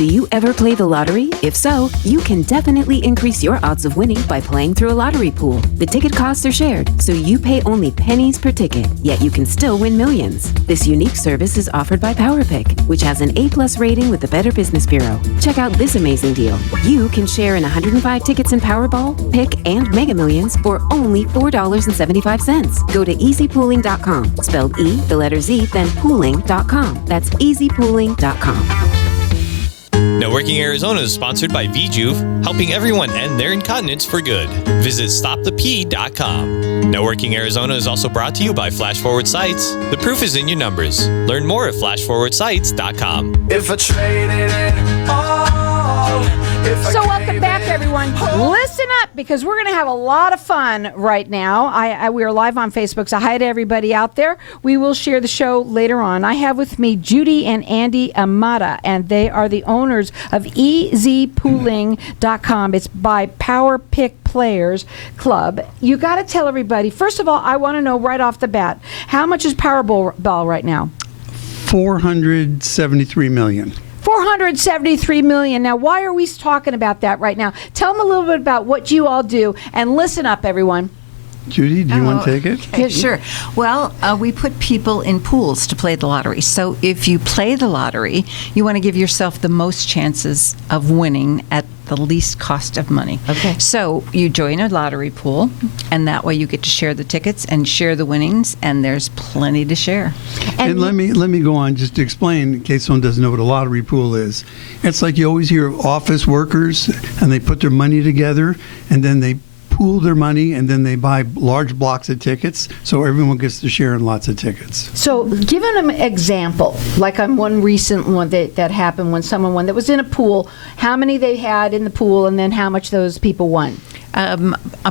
Do you ever play the lottery? If so, you can definitely increase your odds of winning by playing through a lottery pool. The ticket costs are shared, so you pay only pennies per ticket, yet you can still win millions. This unique service is offered by PowerPick, which has an A+ rating with the Better Business Bureau. Check out this amazing deal. You can share in 105 tickets in Powerball, Pick, and Mega Millions for only $4.75. Go to easypooling.com, spelled E, the letter Z, then pooling.com. That's easypooling.com. Networking Arizona is sponsored by VJuve, helping everyone end their incontinence for good. Visit stopthep.com. Networking Arizona is also brought to you by Flash Forward Sites. The proof is in your numbers. Learn more at flashforwardsites.com. If I traded it all, So welcome back, everyone. Listen up, because we're going to have a lot of fun right now. We are live on Facebook, so hi to everybody out there. We will share the show later on. I have with me Judy and Andy Amada, and they are the owners of easypooling.com. It's by PowerPick Players Club. You got to tell everybody, first of all, I want to know right off the bat, how much is Powerball right now? $473 million. $473 million. Now, why are we talking about that right now? Tell them a little bit about what you all do, and listen up, everyone. Judy, do you want to take it? Okay, sure. Well, we put people in pools to play the lottery. So if you play the lottery, you want to give yourself the most chances of winning at the least cost of money. Okay. So you join a lottery pool, and that way you get to share the tickets and share the winnings, and there's plenty to share. And let me go on just to explain, in case someone doesn't know what a lottery pool is. It's like you always hear of office workers, and they put their money together, and then they pool their money, and then they buy large blocks of tickets, so everyone gets to share in lots of tickets. So give them an example, like on one recent one that happened when someone won that was in a pool, how many they had in the pool, and then how much those people won.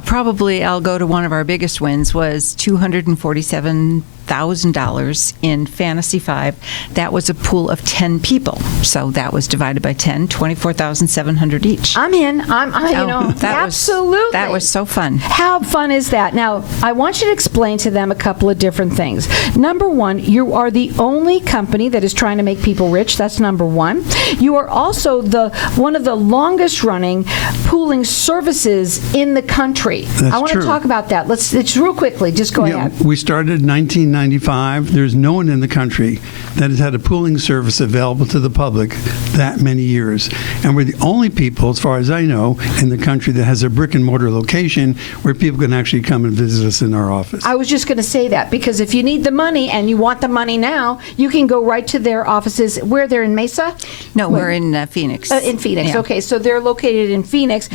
Probably I'll go to one of our biggest wins was $247,000 in Fantasy 5. That was a pool of 10 people. So that was divided by 10, $24,700 each. I'm in. Absolutely. That was so fun. How fun is that? Now, I want you to explain to them a couple of different things. Number one, you are the only company that is trying to make people rich. That's number one. You are also one of the longest running pooling services in the country. That's I want to true. talk about that. It's real quickly. Just go ahead. We started in 1995. There's no one in the country that has had a pooling service available to the public that many years. And we're the only people, as far as I know, in the country that has a brick and mortar location where people can actually come and visit us in our office. I was just going to say that, because if you need the money and you want the money now, you can go right to their offices. Where they're in Mesa? No, we're in Phoenix. In Phoenix. Yeah. Okay, so they're located in Phoenix.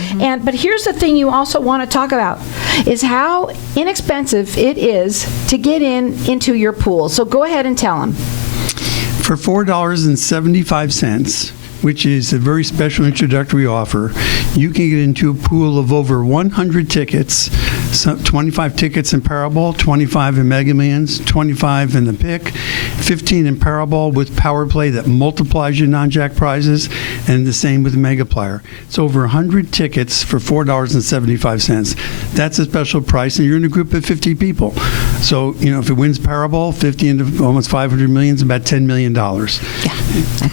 But here's the thing you also want to talk about is how inexpensive it is to get into your pool. So go ahead and tell them. For $4.75, which is a very special introductory offer, you can get into a pool of over 100 tickets, 25 tickets in Powerball, 25 in Mega Millions, 25 in the Pick, 15 in Powerball with Power Play that multiplies your non-jack prizes, and the same with Mega Player. It's over 100 tickets for $4.75. That's a special price, and you're in a group of 50 people. So, if it wins Powerball, 50 into almost 500 million is about $10 million. Yeah.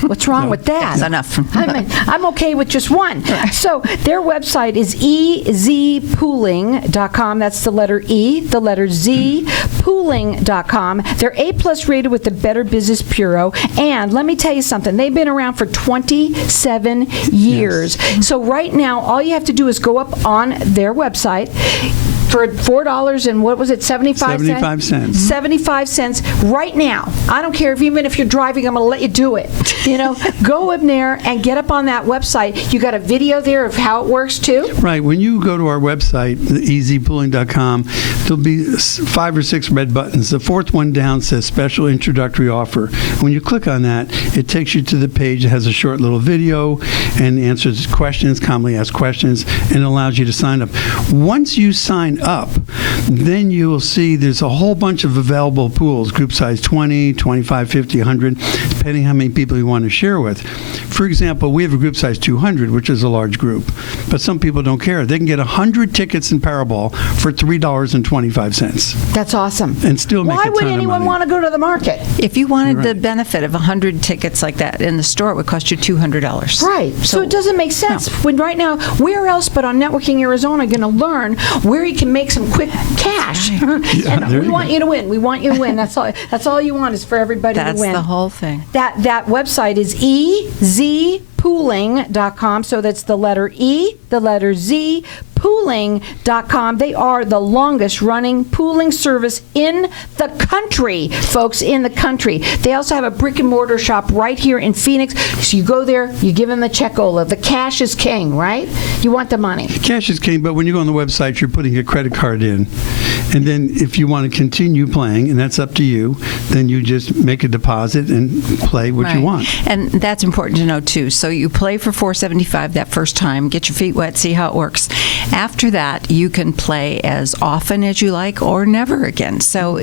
What's wrong with that? That's enough. I'm okay with just one. So their website is easypooling.com. That's the letter E, the letter Z, pooling.com. They're A+ rated with the Better Business Bureau. And let me tell you something. They've been around for 27 years. Yes. So right now, all you have to do is go up on their website for $4 and what was it, 75 cents? 75 cents. 75 cents right now. I don't care even if you're driving, I'm going to let you do it. Go in there and get up on that website. You got a video there of how it works too? Right. When you go to our website, easypooling.com, there'll be 5 or 6 red buttons. The fourth one down says special introductory offer. When you click on that, it takes you to the page that has a short little video and answers questions, commonly asked questions, and allows you to sign up. Once you sign up, then you will see there's a whole bunch of available pools, group size 20, 25, 50, 100, depending how many people you want to share with. for example, we have a group size 200, which is a large group, but some people don't care. They can get 100 tickets in Powerball for $3.25. That's awesome. And still make a Why ton would of anyone money. want to go to the market? If you wanted You're the right. benefit of 100 tickets like that in the store, it would cost you $200. Right. So it doesn't make sense. When right now, where else but on Networking Arizona going to learn where you can make some quick cash? And there we you want go. you to win. We want you to win. That's all. That's all you want is for everybody That's to win. the whole thing. That website is ezpooling.com. So that's the letter E, the letter Z, pooling.com. They are the longest running pooling service in the country, folks, in the country. They also have a brick and mortar shop right here in Phoenix. So you go there, you give them the checkola. The cash is king, right? You want the money. Cash is king, but when you go on the website, you're putting a credit card in. And then if you want to continue playing, and that's up to you, then you just make a deposit and play what you Right. want. And that's important to know, too. So you play for $4.75 that first time, get your feet wet, see how it works. After that, you can play as often as you like or never again. So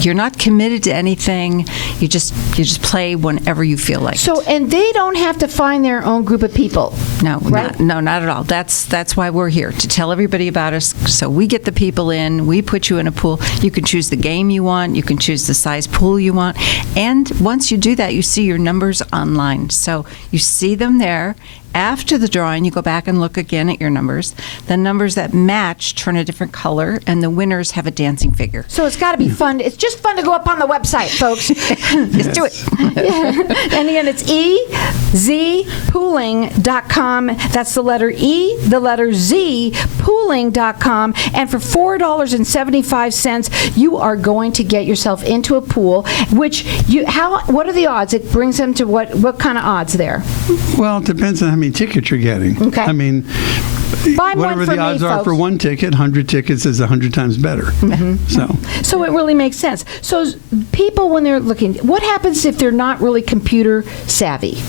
you're not committed to anything. You just play whenever you feel like it. So, and they don't have to find their own group of people. No, Right? not at all. That's why we're here, to tell everybody about us. So we get the people in, we put you in a pool. You can choose the game you want, you can choose the size pool you want. And once you do that, you see your numbers online. So you see them there. After the drawing, you go back and look again at your numbers. The numbers that match turn a different color, and the winners have a dancing figure. So it's got to be fun. It's just fun to go up on the website, folks. Just do it. And again, it's ezpooling.com. That's the letter E, the letter Z, pooling.com. And for $4.75, you are going to get yourself into a pool, which what are the odds? It brings them to what kind of odds there? Well, it depends on how many tickets you're getting. Okay. I mean, Buy one whatever for the me, odds are for folks. one ticket, 100 tickets is 100 times better. Mm-hmm. So it really makes sense. So people, when they're looking, what happens if they're not really computer savvy?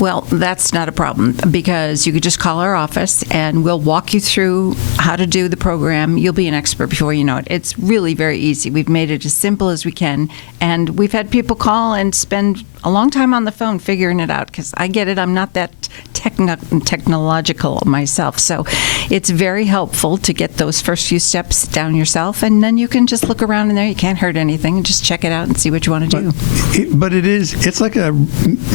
Well, that's not a problem, because you could just call our office and we'll walk you through how to do the program. You'll be an expert before you know it. It's really very easy. We've made it as simple as we can, and we've had people call and spend a long time on the phone figuring it out, because I get it. I'm not that technological myself, so it's very helpful to get those first few steps down yourself, and then you can just look around in there. You can't hurt anything, and just check it out and see what you want to do. But it's like a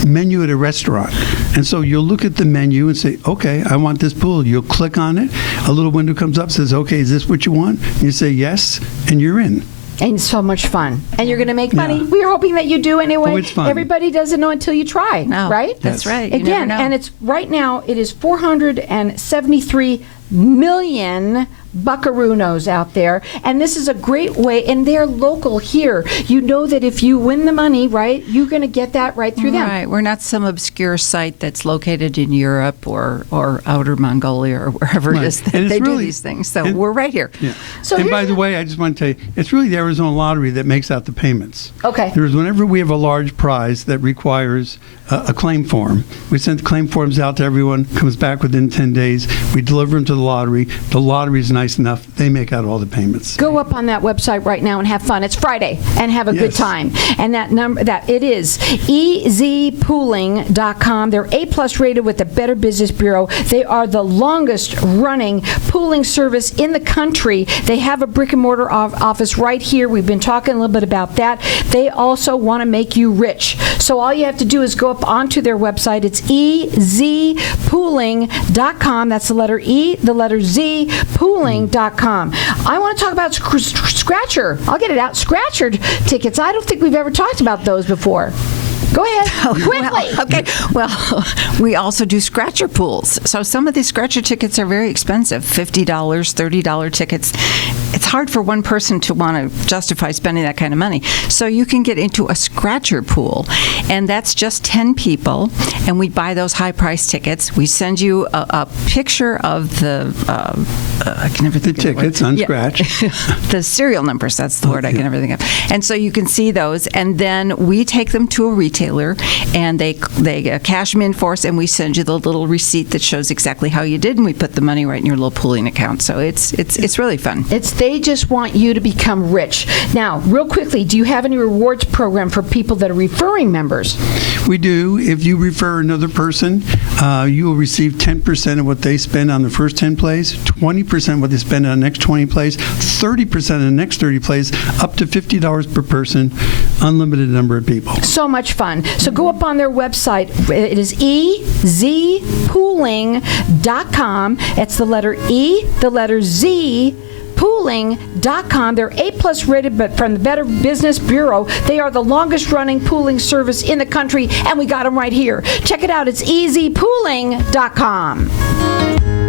menu at a restaurant. And so you'll look at the menu and say, okay, I want this pool. You'll click on it. A little window comes up, says, okay, is this what you want? You say yes, and you're in. And it's so much fun. And you're going to make money. Yeah. We're hoping that you do anyway. Oh, it's fun. Everybody doesn't know until you try, No, right? that's Yes. right. You never Again, know. and it's right now, it is 473 million buckaroos out there, and this is a great way, and they're local here. You know that if you win the money, right, you're going to get that right through them. Right. We're not some obscure site that's located in Europe or outer Mongolia or wherever Right. it is that And it's they do really- these things. So and- we're right here. Yeah. So And here's by the way, I just want to tell you, it's really the Arizona Lottery that makes out the payments. Okay. There's whenever we have a large prize that requires a claim form, we send the claim forms out to everyone, comes back within 10 days. We deliver them to the lottery. The lottery is nice enough. They make out all the payments. Go up on that website right now and have fun. It's Friday, and have a good Yes. time. And that number, that it is ezpooling.com. They're A+ rated with the Better Business Bureau. They are the longest running pooling service in the country. They have a brick and mortar office right here. We've been talking a little bit about that. They also want to make you rich. So all you have to do is go up onto their website. It's ezpooling.com. That's the letter E, the letter Z, pooling.com. I want to talk about Scratcher. I'll get it out. Scratcher tickets. I don't think we've ever talked about those before. Go ahead, quickly. Well, we also do scratcher pools. So some of these scratcher tickets are very expensive, $50, $30 tickets. It's hard for one person to want to justify spending that kind of money. So you can get into a scratcher pool, and that's just 10 people, and we buy those high-priced tickets. We send you a picture of the, I can never think The of the word. tickets on Scratch. The serial numbers, that's the word I can never think of. And so you can see those, and then we take them to a retailer retailer, and they cash them in for us, and we send you the little receipt that shows exactly how you did, and we put the money right in your little pooling account. So it's really fun. They just want you to become rich. Now, real quickly, do you have any rewards program for people that are referring members? We do. If you refer another person, you will receive 10% of what they spend on the first 10 plays, 20% what they spend on the next 20 plays, 30% on the next 30 plays, up to $50 per person, unlimited number of people. So much fun. So go up on their website. It is ezpooling.com. It's the letter E, the letter Z, pooling.com. They're A+ rated, but from the Better Business Bureau. They are the longest running pooling service in the country, and we got them right here. Check it out. It's ezpooling.com.